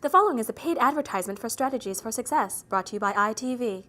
The following is a paid advertisement for Strategies for Success, brought to you by ITV.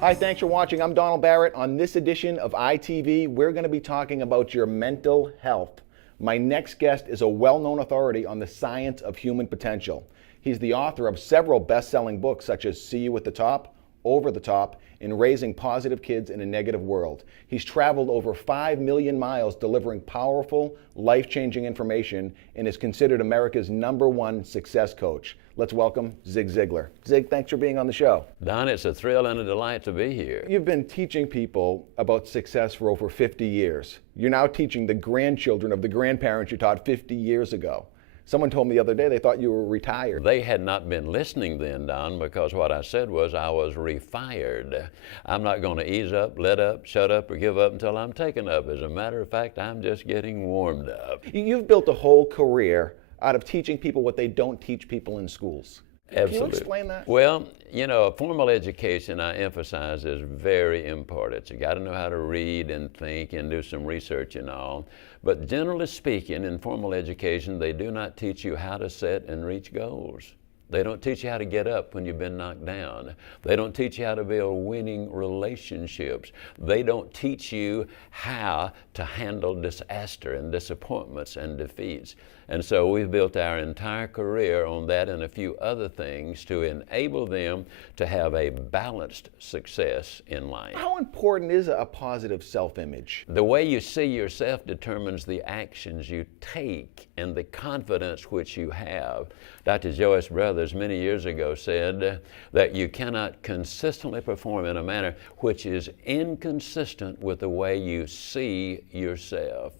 Hi, thanks for watching. I'm Donald Barrett. On this edition of ITV, we're going to be talking about your mental health. My next guest is a well-known authority on the science of human potential. He's the author of several best-selling books such as See You at the Top, Over the Top, and Raising Positive Kids in a Negative World. He's traveled over 5 million miles delivering powerful, life-changing information and is considered America's #1 success coach. Let's welcome Zig Ziglar. Zig, thanks for being on the show. Don, it's a thrill and a delight to be here. You've been teaching people about success for over 50 years. You're now teaching the grandchildren of the grandparents you taught 50 years ago. Someone told me the other day they thought you were retired. They had not been listening then, Don, because what I said was I was refired. I'm not going to ease up, let up, shut up, or give up until I'm taken up. As a matter of fact, I'm just getting warmed up. You've built a whole career out of teaching people what they don't teach people in schools. Absolutely. Can you explain that? Well, you know, formal education, I emphasize, is very important. You got to know how to read and think and do some research and all. But generally speaking, in formal education, they do not teach you how to set and reach goals. They don't teach you how to get up when you've been knocked down. They don't teach you how to build winning relationships. They don't teach you how to handle disaster and disappointments and defeats. And so we've built our entire career on that and a few other things to enable them to have a balanced success in life. How important is a positive self-image? The way you see yourself determines the actions you take and the confidence which you have. Dr. Joyce Brothers many years ago said that you cannot consistently perform in a manner which is inconsistent with the way you see yourself.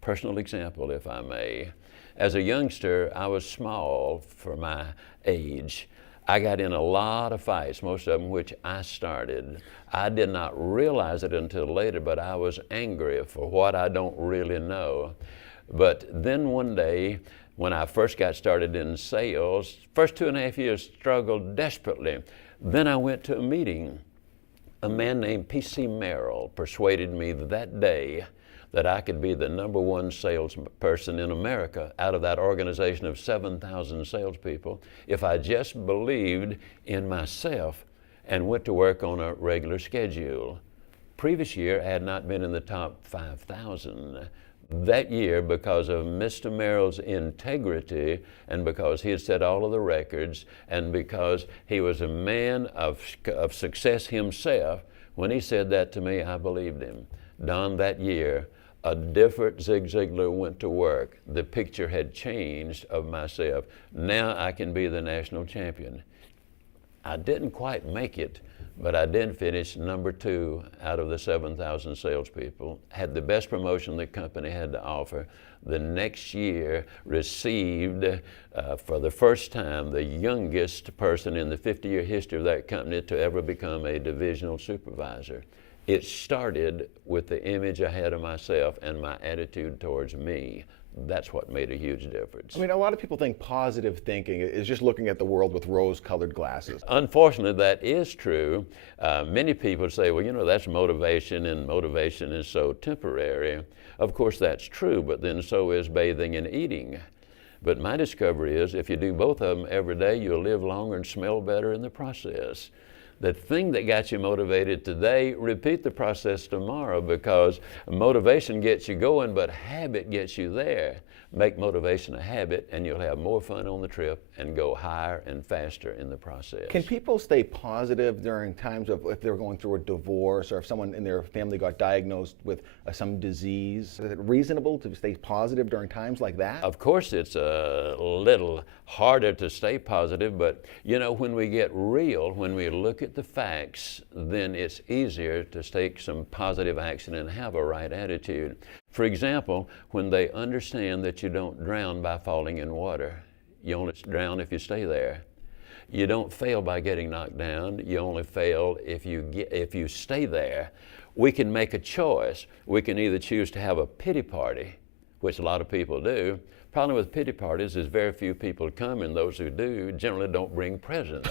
Personal example, if I may. As a youngster, I was small for my age. I got in a lot of fights, most of them which I started. I did not realize it until later, but I was angry for what I don't really know. But then one day, when I first got started in sales, first 2.5 years struggled desperately. Then I went to a meeting. A man named P.C. Merrill persuaded me that day that I could be the #1 salesperson in America out of that organization of 7,000 salespeople if I just believed in myself and went to work on a regular schedule. Previous year, I had not been in the top 5,000. That year, because of Mr. Merrill's integrity and because he had set all of the records and because he was a man of success himself, when he said that to me, I believed him. Don, that year, a different Zig Ziglar went to work. The picture had changed of myself. Now I can be the national champion. I didn't quite make it, but I did finish #2 out of the 7,000 salespeople. Had the best promotion the company had to offer. The next year received, for the first time, the youngest person in the 50-year history of that company to ever become a divisional supervisor. It started with the image I had of myself and my attitude towards me. That's what made a huge difference. I mean, a lot of people think positive thinking is just looking at the world with rose-colored glasses. Unfortunately, that is true. Many people say, well, you know, that's motivation, and motivation is so temporary. Of course, that's true, but then so is bathing and eating. But my discovery is if you do both of them every day, you'll live longer and smell better in the process. The thing that got you motivated today, repeat the process tomorrow, because motivation gets you going, but habit gets you there. Make motivation a habit and you'll have more fun on the trip and go higher and faster in the process. Can people stay positive during times of if they're going through a divorce or if someone in their family got diagnosed with some disease? Is it reasonable to stay positive during times like that? Of course, it's a little harder to stay positive, but you know, when we get real, when we look at the facts, then it's easier to take some positive action and have a right attitude. For example, when they understand that you don't drown by falling in water, you only drown if you stay there. You don't fail by getting knocked down, you only fail if you stay there. We can make a choice. We can either choose to have a pity party, which a lot of people do, Problem with pity parties is very few people come, and those who do generally don't bring presents.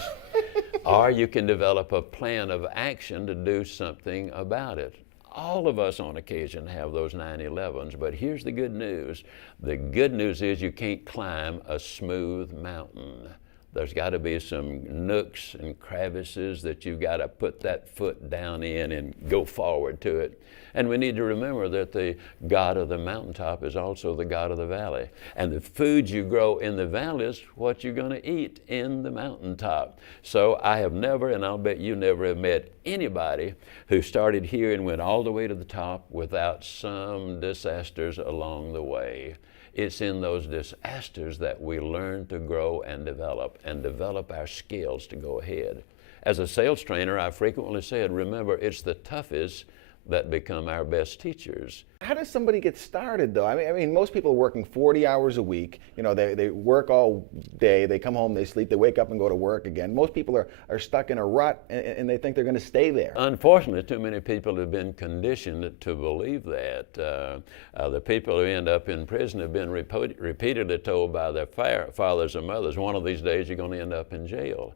Or you can develop a plan of action to do something about it. All of us on occasion have those 9/11s, but here's the good news. The good news is you can't climb a smooth mountain. There's got to be some nooks and crevices that you've got to put that foot down in and go forward to it. And we need to remember that the God of the mountaintop is also the God of the valley. And the food you grow in the valley is what you're going to eat in the mountaintop. So I have never, and I'll bet you never have met anybody who started here and went all the way to the top without some disasters along the way. It's in those disasters that we learn to grow and develop our skills to go ahead. As a sales trainer, I frequently said, remember, it's the toughest that become our best teachers. How does somebody get started, though? I mean, most people are working 40 hours a week. You know, they work all day, they come home, they sleep, they wake up and go to work again. Most people are stuck in a rut, and they think they're going to stay there. Unfortunately, too many people have been conditioned to believe that. The people who end up in prison have been repeatedly told by their fathers and mothers, one of these days you're going to end up in jail.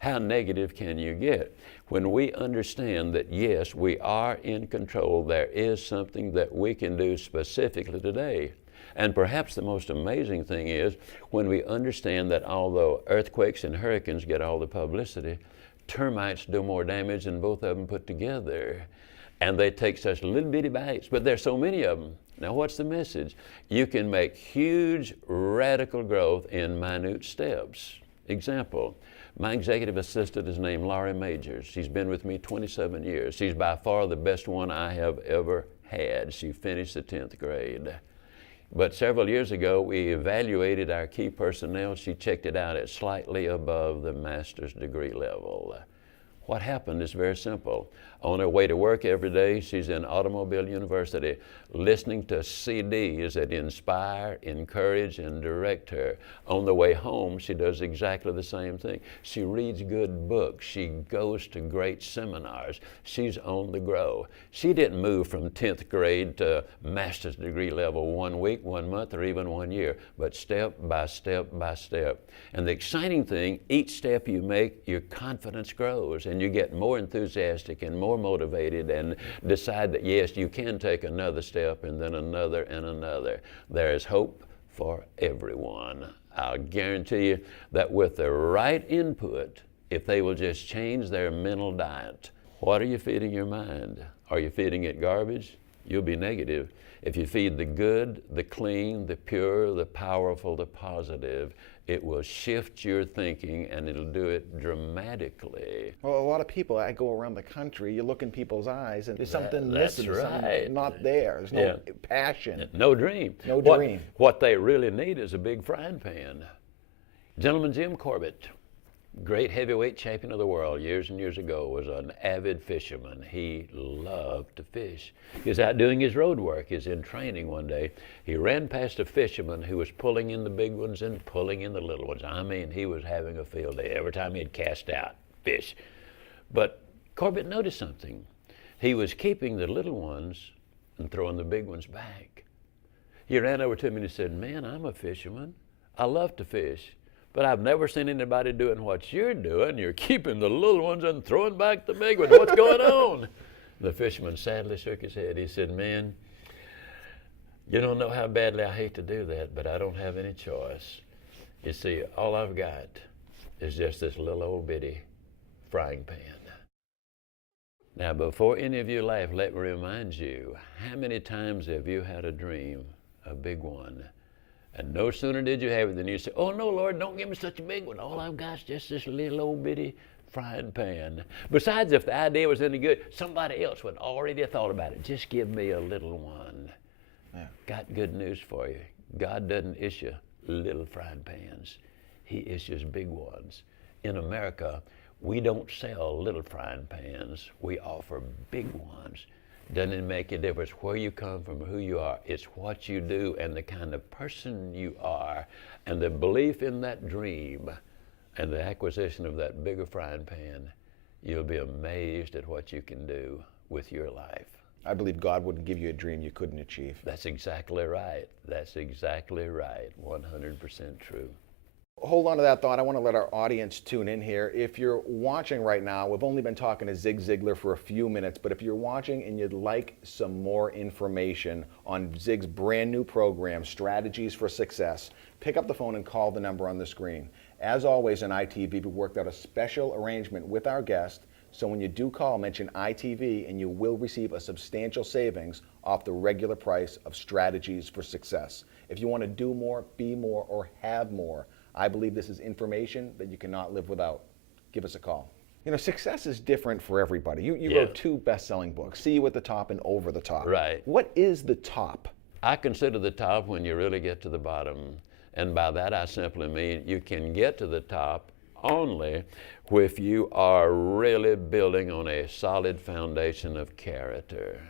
How negative can you get? When we understand that, yes, we are in control, there is something that we can do specifically today. And perhaps the most amazing thing is when we understand that although earthquakes and hurricanes get all the publicity, termites do more damage than both of them put together. And they take such little bitty bites, but there's so many of them. Now, what's the message? You can make huge radical growth in minute steps. Example, my executive assistant is named Laurie Majors. She's been with me 27 years. She's by far the best one I have ever had. She finished the 10th grade. But several years ago, we evaluated our key personnel. She checked it out at slightly above the master's degree level. What happened is very simple. On her way to work every day, she's in Automobile University listening to CDs that inspire, encourage, and direct her. On the way home, she does exactly the same thing. She reads good books. She goes to great seminars. She's on the grow. She didn't move from 10th grade to master's degree level 1 week, 1 month, or even 1 year, but step by step by step. And the exciting thing, each step you make, your confidence grows, and you get more enthusiastic and more motivated and decide that, yes, you can take another step and then another and another. There is hope for everyone. I'll guarantee you that with the right input, if they will just change their mental diet, what are you feeding your mind? Are you feeding it garbage? You'll be negative. If you feed the good, the clean, the pure, the powerful, the positive, it will shift your thinking, and it'll do it dramatically. Well, a lot of people, I go around the country, you look in people's eyes, and there's something missing, right. something not there. There's no passion. No dream. No dream. What they really need is a big frying pan. Gentleman Jim Corbett, great heavyweight champion of the world years and years ago, was an avid fisherman. He loved to fish. He was out doing his road work. He was in training one day. He ran past a fisherman who was pulling in the big ones and pulling in the little ones. I mean, he was having a field day every time he'd cast out fish. But Corbett noticed something. He was keeping the little ones and throwing the big ones back. He ran over to me and he said, "Man, I'm a fisherman. I love to fish. But I've never seen anybody doing what you're doing. You're keeping the little ones and throwing back the big ones. What's going on?" The fisherman sadly shook his head. He said, "Man, you don't know how badly I hate to do that, but I don't have any choice. You see, all I've got is just this little old bitty frying pan." Now, before any of you laugh, let me remind you, how many times have you had a dream, a big one? And no sooner did you have it than you say, "Oh no, Lord, don't give me such a big one. All I've got is just this little old bitty frying pan." Besides, if the idea was any good, somebody else would already have thought about it. Just give me a little one. Yeah. Got good news for you. God doesn't issue little frying pans. He issues big ones. In America, we don't sell little frying pans. We offer big ones. Doesn't make a difference where you come from, who you are. It's what you do and the kind of person you are, and the belief in that dream and the acquisition of that bigger frying pan. You'll be amazed at what you can do with your life. I believe God wouldn't give you a dream you couldn't achieve. That's exactly right. That's exactly right. 100% true. Hold on to that thought. I want to let our audience tune in here. If you're watching right now, we've only been talking to Zig Ziglar for a few minutes, but if you're watching and you'd like some more information on Zig's brand new program, Strategies for Success, pick up the phone and call the number on the screen. As always in ITV, we worked out a special arrangement with our guest, so when you do call, mention ITV and you will receive a substantial savings off the regular price of Strategies for Success. If you want to do more, be more, or have more, I believe this is information that you cannot live without. Give us a call. You know, success is different for everybody. You wrote 2 best-selling books, See You at the Top and Over the Top. Right. What is the top? I consider the top when you really get to the bottom. And by that I simply mean you can get to the top only if you are really building on a solid foundation of character.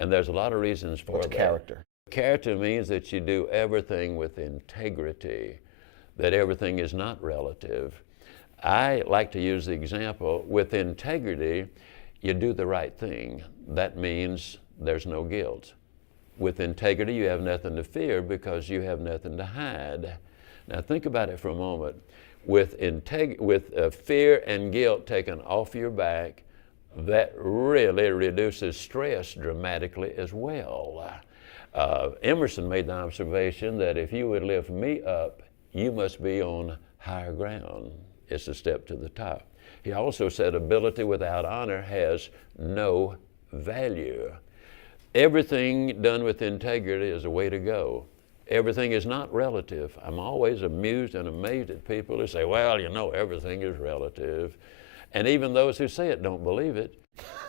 And there's a lot of reasons for that. What's character? Character means that you do everything with integrity, that everything is not relative. I like to use the example, with integrity, you do the right thing. That means there's no guilt. With integrity, you have nothing to fear because you have nothing to hide. Now think about it for a moment. With fear and guilt taken off your back, that really reduces stress dramatically as well. Emerson made the observation that if you would lift me up, you must be on higher ground. It's a step to the top. He also said ability without honor has no value. Everything done with integrity is a way to go. Everything is not relative. I'm always amused and amazed at people who say, well, you know, everything is relative. And even those who say it don't believe it.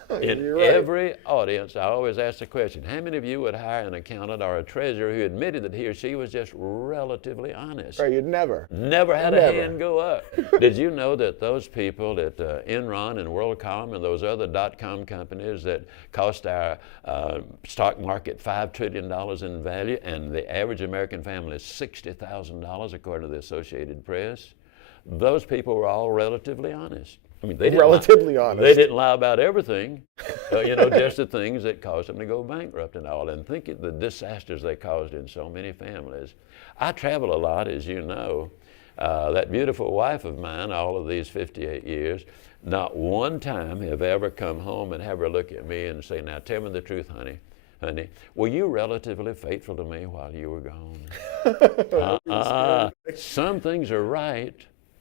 In every audience, I always ask the question, how many of you would hire an accountant or a treasurer who admitted that he or she was just relatively honest? Right, you'd never. Never had a hand go up. Did you know that those people at Enron and WorldCom and those other dot-com companies that cost our stock market $5 trillion in value, and the average American family is $60,000 according to the Associated Press? Those people were all relatively honest. I mean, they relatively honest. They didn't lie about everything, you know, just the things that caused them to go bankrupt and all. And think of the disasters they caused in so many families. I travel a lot, as you know. That beautiful wife of mine, all of these 58 years, not one time have ever come home and have her look at me and say, now tell me the truth, honey. Honey, were you relatively faithful to me while you were gone? Some things are right,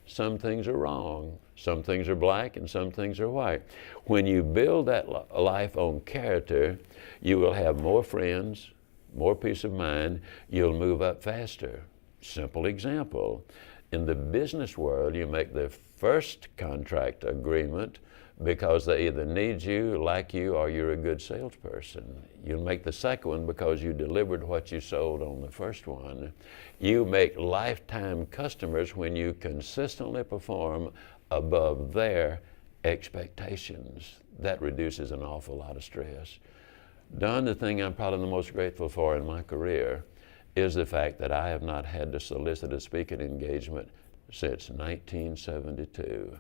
some things are wrong. Some things are black and some things are white. When you build that life on character, you will have more friends, more peace of mind, you'll move up faster. Simple example, in the business world, you make the first contract agreement because they either need you, like you, or you're a good salesperson. You'll make the second one because you delivered what you sold on the first one. You make lifetime customers when you consistently perform above their expectations. That reduces an awful lot of stress. Don, the thing I'm probably the most grateful for in my career is the fact that I have not had to solicit a speaking engagement since 1972.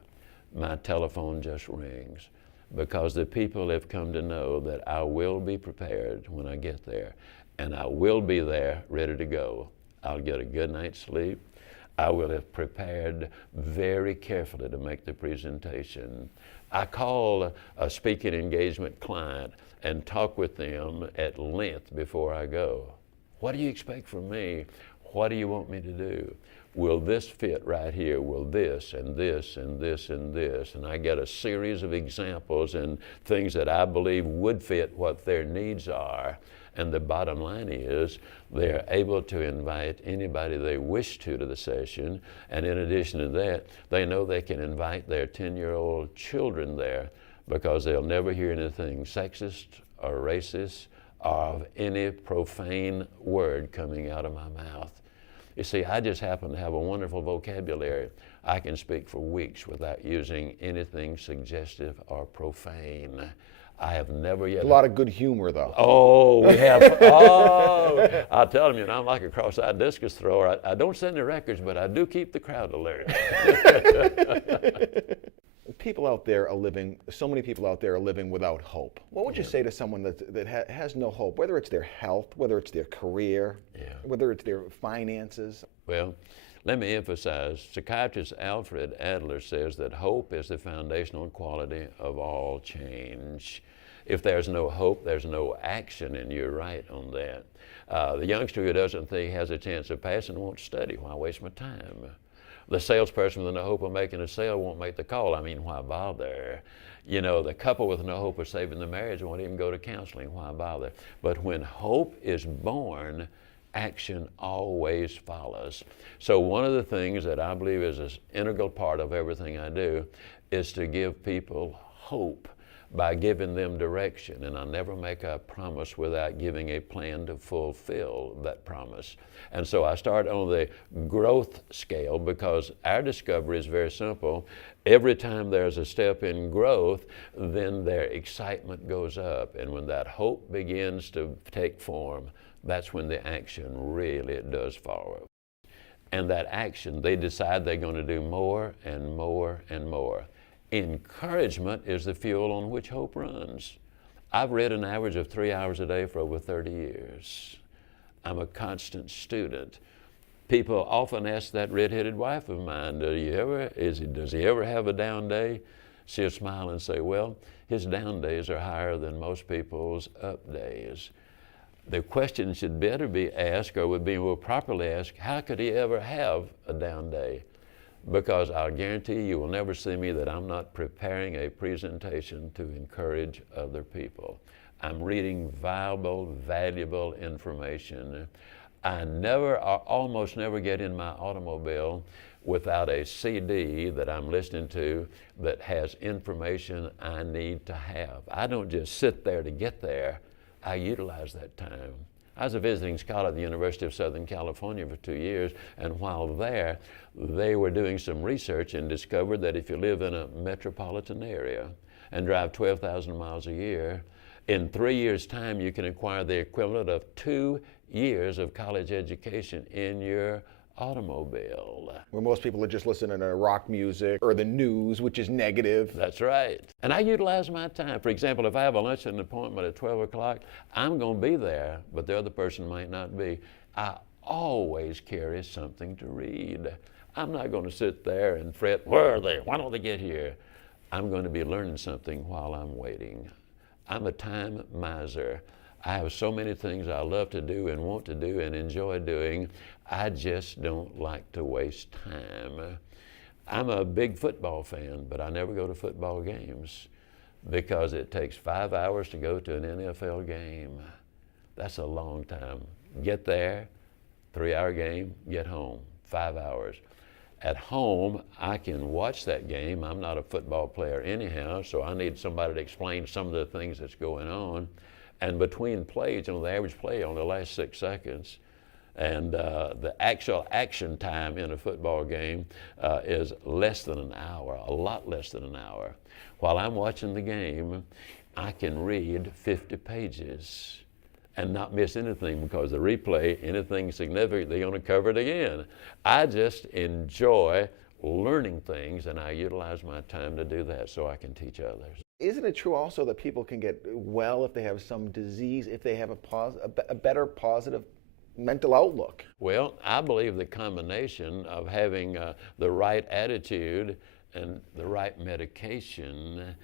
My telephone just rings because the people have come to know that I will be prepared when I get there, and I will be there ready to go. I'll get a good night's sleep. I will have prepared very carefully to make the presentation. I call a speaking engagement client and talk with them at length before I go. What do you expect from me? What do you want me to do? Will this fit right here? Will this and this and this and this? And I get a series of examples and things that I believe would fit what their needs are. And the bottom line is they're able to invite anybody they wish to the session. And in addition to that, they know they can invite their 10-year-old children there because they'll never hear anything sexist or racist or of any profane word coming out of my mouth. You see, I just happen to have a wonderful vocabulary. I can speak for weeks without using anything suggestive or profane. I have never yet. A lot of good humor, though. Oh, we have. Oh, I tell them, you know, I'm like a cross-eyed discus thrower. I don't send the records, but I do keep the crowd alert. people out there are living, so many people out there are living without hope. What would you say to someone that has no hope, whether it's their health, whether it's their career, whether it's their finances? Well, let me emphasize, psychiatrist Alfred Adler says that hope is the foundational quality of all change. If there's no hope, there's no action, and you're right on that. The youngster who doesn't think he has a chance of passing won't study. Why waste my time? The salesperson with no hope of making a sale won't make the call. I mean, why bother? You know, the couple with no hope of saving the marriage won't even go to counseling. Why bother? But when hope is born, action always follows. So one of the things that I believe is an integral part of everything I do is to give people hope by giving them direction. And I never make a promise without giving a plan to fulfill that promise. And so I start on the growth scale because our discovery is very simple. Every time there's a step in growth, then their excitement goes up. And when that hope begins to take form, that's when the action really does follow. And that action, they decide they're going to do more and more and more. Encouragement is the fuel on which hope runs. I've read an average of 3 hours a day for over 30 years. I'm a constant student. People often ask that red-headed wife of mine, does he ever have a down day? She'll smile and say, well, his down days are higher than most people's up days. The question should better be asked, or would be more properly asked, how could he ever have a down day? Because I'll guarantee you will never see me that I'm not preparing a presentation to encourage other people. I'm reading valuable information. I almost never get in my automobile without a CD that I'm listening to that has information I need to have. I don't just sit there to get there. I utilize that time. I was a visiting scholar at the University of Southern California for 2 years, and while there, they were doing some research and discovered that if you live in a metropolitan area and drive 12,000 miles a year, in 3 years' time you can acquire the equivalent of 2 years of college education in your automobile. Where most people are just listening to rock music or the news, which is negative. That's right. And I utilize my time. For example, if I have a luncheon appointment at 12 o'clock, I'm going to be there, but the other person might not be. I always carry something to read. I'm not going to sit there and fret, where are they? Why don't they get here? I'm going to be learning something while I'm waiting. I'm a time miser. I have so many things I love to do and want to do and enjoy doing. I just don't like to waste time. I'm a big football fan, but I never go to football games because it takes 5 hours to go to an NFL game. That's a long time. Get there, 3-hour game, get home, 5 hours. At home, I can watch that game. I'm not a football player anyhow, so I need somebody to explain some of the things that's going on. And between plays, the average play only lasts 6 seconds. And the actual action time in a football game is less than an hour, a lot less than an hour. While I'm watching the game, I can read 50 pages and not miss anything because the replay, anything significant, they're going to cover it again. I just enjoy learning things, and I utilize my time to do that so I can teach others. Isn't it true also that people can get well if they have some disease, if they have a better positive mental outlook? Well, I believe the combination of having the right attitude and the right medication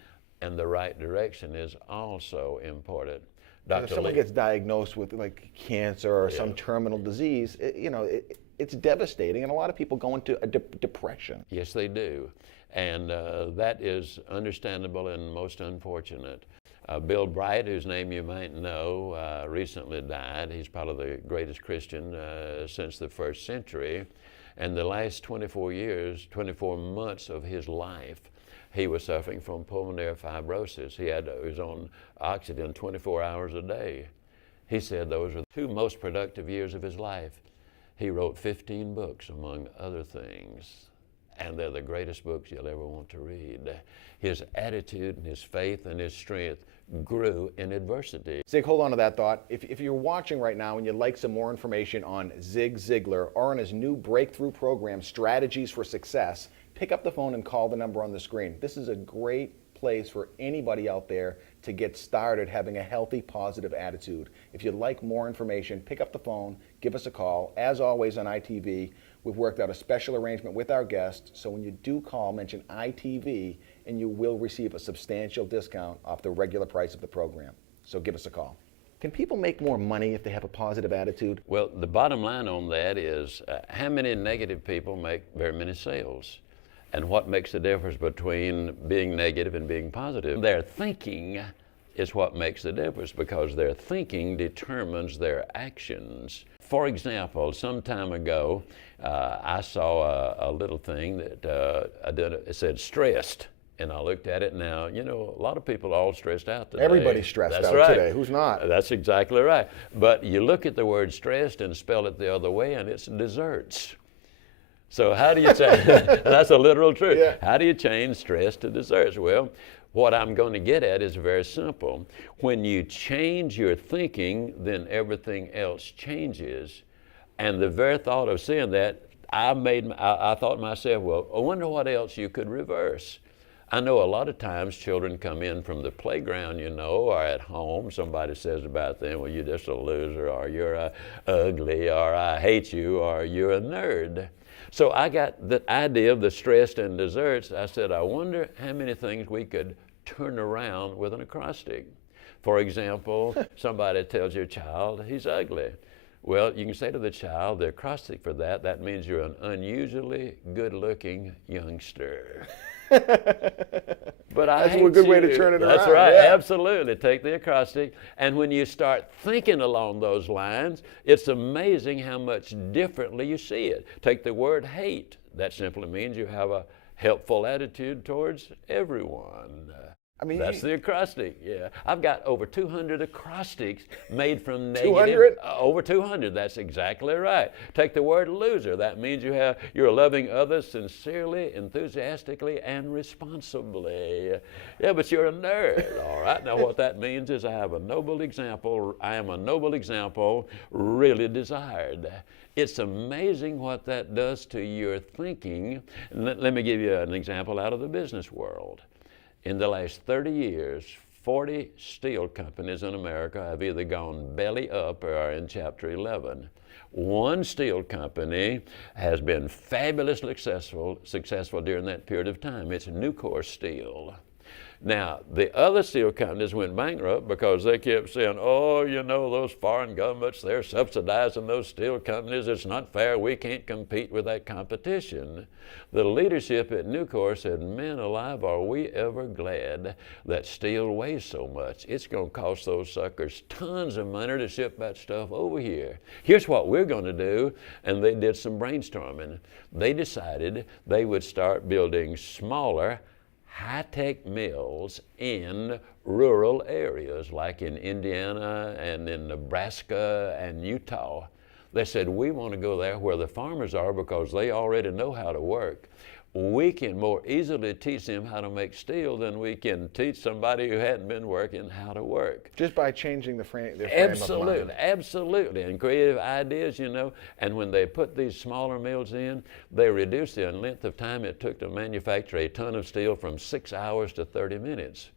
and the right direction is also important. If someone gets diagnosed with like cancer or some terminal disease, it's devastating, and a lot of people go into a depression. Yes, they do, and that is understandable and most unfortunate. Bill Bright, whose name you might know, recently died. He's probably the greatest Christian since the first century. And the last 24 months of his life, he was suffering from pulmonary fibrosis. He was on oxygen 24 hours a day. He said those were the 2 most productive years of his life. He wrote 15 books, among other things. and they're the greatest books you'll ever want to read. His attitude and his faith and his strength grew in adversity. Zig, hold on to that thought. If you're watching right now and you'd like some more information on Zig Ziglar or on his new breakthrough program, Strategies for Success, pick up the phone and call the number on the screen. This is a great place for anybody out there to get started having a healthy, positive attitude. If you'd like more information, pick up the phone, give us a call. As always on ITV, we've worked out a special arrangement with our guests, so when you do call, mention ITV, and you will receive a substantial discount off the regular price of the program. So give us a call. Can people make more money if they have a positive attitude? Well, the bottom line on that is how many negative people make very many sales? And what makes the difference between being negative and being positive? Their thinking is what makes the difference, because their thinking determines their actions. For example, some time ago, I saw a little thing that it said stressed. And I looked at it now, you know, a lot of people are all stressed out today. Everybody's stressed That's out right. today. Who's not? That's exactly right. But you look at the word stressed and spell it the other way, and it's desserts. So how do you change? That's a literal truth. Yeah. How do you change stress to desserts? Well, what I'm going to get at is very simple. When you change your thinking, then everything else changes. And the very thought of saying that, I thought to myself, well, I wonder what else you could reverse. I know a lot of times children come in from the playground, you know, or at home, somebody says about them, well, you're just a loser, or you're ugly, or I hate you, or you're a nerd. So I got the idea of the stressed and desserts. I said, I wonder how many things we could turn around with an acrostic. For example, somebody tells your child he's ugly. Well, you can say to the child, the acrostic for that means you're an unusually good-looking youngster. But That's a good way to turn it around. That's right, yeah. Absolutely. Take the acrostic, and when you start thinking along those lines, it's amazing how much differently you see it. Take the word hate. That simply means you have a helpful attitude towards everyone. I mean, that's the acrostic, yeah. I've got over 200 acrostics made from negative. 200? Over 200, that's exactly right. Take the word loser. That means you're loving others sincerely, enthusiastically, and responsibly. Yeah, but you're a nerd, all right? Now what that means is I am a noble example, really desired. It's amazing what that does to your thinking. Let me give you an example out of the business world. In the last 30 years, 40 steel companies in America have either gone belly up or are in Chapter 11. One steel company has been fabulously successful during that period of time. It's Nucor Steel. Now, the other steel companies went bankrupt because they kept saying, oh, you know, those foreign governments, they're subsidizing those steel companies. It's not fair. We can't compete with that competition. The leadership at Nucor said, man alive, are we ever glad that steel weighs so much. It's going to cost those suckers tons of money to ship that stuff over here. Here's what we're going to do. And they did some brainstorming. They decided they would start building smaller, high-tech mills in rural areas like in Indiana and in Nebraska and Utah. They said, we want to go there where the farmers are because they already know how to work. We can more easily teach them how to make steel than we can teach somebody who hadn't been working how to work. Just by changing their frame of mind. Absolutely. And creative ideas, you know. And when they put these smaller mills in, they reduced the length of time it took to manufacture a ton of steel from 6 hours to 30 minutes.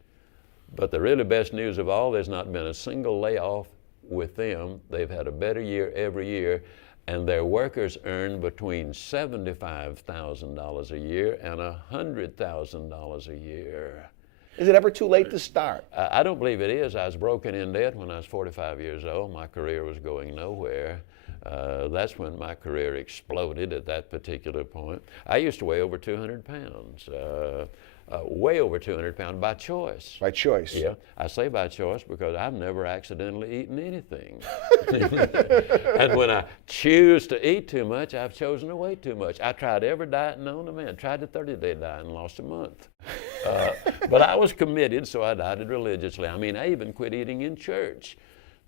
But the really best news of all, there's not been a single layoff with them. They've had a better year every year. And their workers earn between $75,000 a year and $100,000 a year. Is it ever too late to start? I don't believe it is. I was broken in debt when I was 45 years old. My career was going nowhere. That's when my career exploded at that particular point. I used to weigh over 200 pounds. Way over 200 pounds by choice. By choice. Yeah, I say by choice because I've never accidentally eaten anything. And when I choose to eat too much, I've chosen to weigh too much. I tried every diet known to man. Tried the 30-day diet and lost a month. But I was committed, so I dieted religiously. I mean, I even quit eating in church.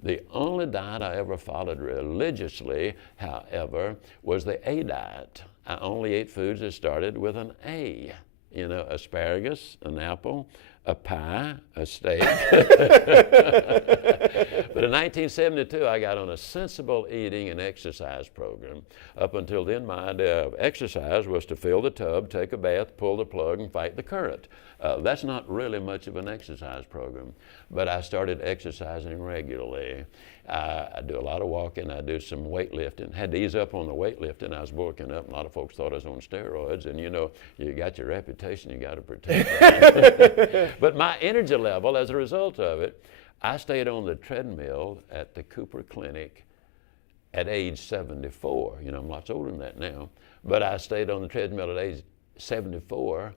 The only diet I ever followed religiously, however, was the A diet. I only ate foods that started with an A. You know, asparagus, an apple, a pie, a steak. But in 1972, I got on a sensible eating and exercise program. Up until then, my idea of exercise was to fill the tub, take a bath, pull the plug, and fight the current. That's not really much of an exercise program, but I started exercising regularly. I do a lot of walking, I do some weightlifting. Had to ease up on the weightlifting. I was bulking up, and a lot of folks thought I was on steroids, and you know, you got your reputation, you got to protect that. But my energy level, as a result of it, I stayed on the treadmill at the Cooper Clinic at age 74. You know, I'm lots older than that now, but I stayed on the treadmill at age 74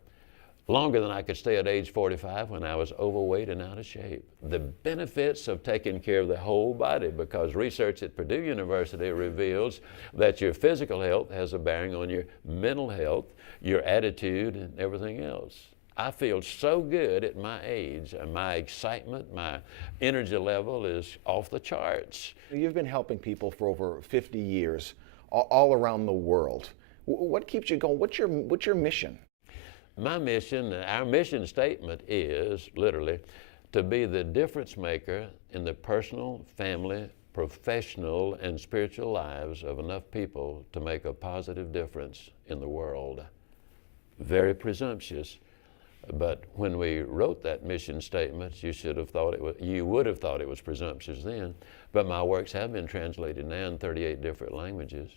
longer than I could stay at age 45 when I was overweight and out of shape. The benefits of taking care of the whole body, because research at Purdue University reveals that your physical health has a bearing on your mental health, your attitude, and everything else. I feel so good at my age, and my excitement, my energy level is off the charts. You've been helping people for over 50 years, all around the world. What keeps you going? What's your mission? My mission, our mission statement is literally to be the difference maker in the personal, family, professional, and spiritual lives of enough people to make a positive difference in the world. Very presumptuous, but when we wrote that mission statement, you would have thought it was presumptuous then, but my works have been translated now in 38 different languages.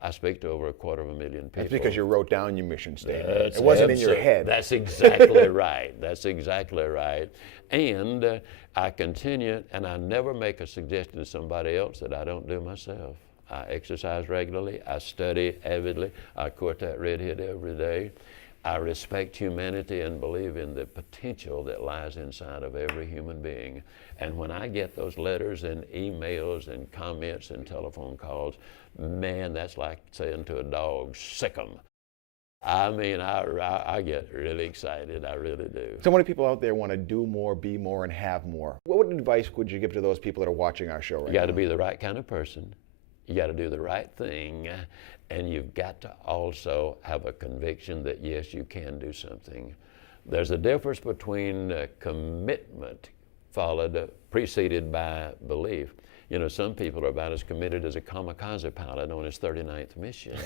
I speak to over 250,000 people. That's because you wrote down your mission statement. It wasn't in your head. That's exactly right. That's exactly right. And I continue, and I never make a suggestion to somebody else that I don't do myself. I exercise regularly. I study avidly. I court that redhead every day. I respect humanity and believe in the potential that lies inside of every human being. And when I get those letters and emails and comments and telephone calls, man, that's like saying to a dog, sick 'em. I mean, I get really excited, I really do. So many people out there want to do more, be more, and have more. What advice would you give to those people that are watching our show right now? You got to be the right kind of person. You got to do the right thing. And you've got to also have a conviction that, yes, you can do something. There's a difference between commitment preceded by belief. You know, some people are about as committed as a kamikaze pilot on his 39th mission.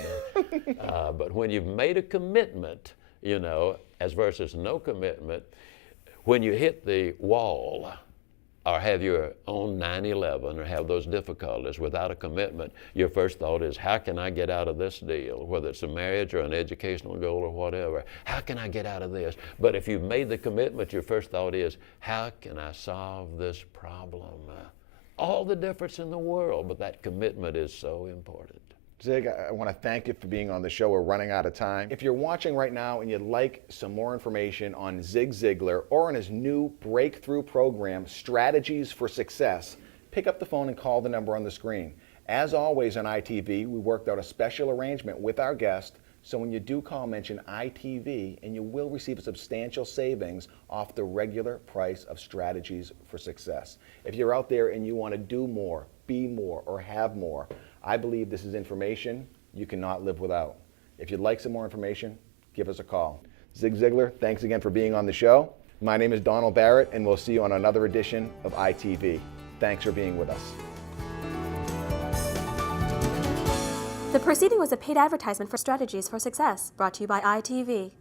But when you've made a commitment, you know, as versus no commitment, when you hit the wall or have your own 9/11 or have those difficulties without a commitment, your first thought is, how can I get out of this deal? Whether it's a marriage or an educational goal or whatever, how can I get out of this? But if you've made the commitment, your first thought is, how can I solve this problem? All the difference in the world, but that commitment is so important. Zig, I want to thank you for being on the show. We're running out of time. If you're watching right now and you'd like some more information on Zig Ziglar or on his new breakthrough program, Strategies for Success, pick up the phone and call the number on the screen. As always on ITV, we worked out a special arrangement with our guest, so when you do call, mention ITV, and you will receive a substantial savings off the regular price of Strategies for Success. If you're out there and you want to do more, be more, or have more, I believe this is information you cannot live without. If you'd like some more information, give us a call. Zig Ziglar, thanks again for being on the show. My name is Donald Barrett, and we'll see you on another edition of ITV. Thanks for being with us. The proceeding was a paid advertisement for Strategies for Success, brought to you by ITV.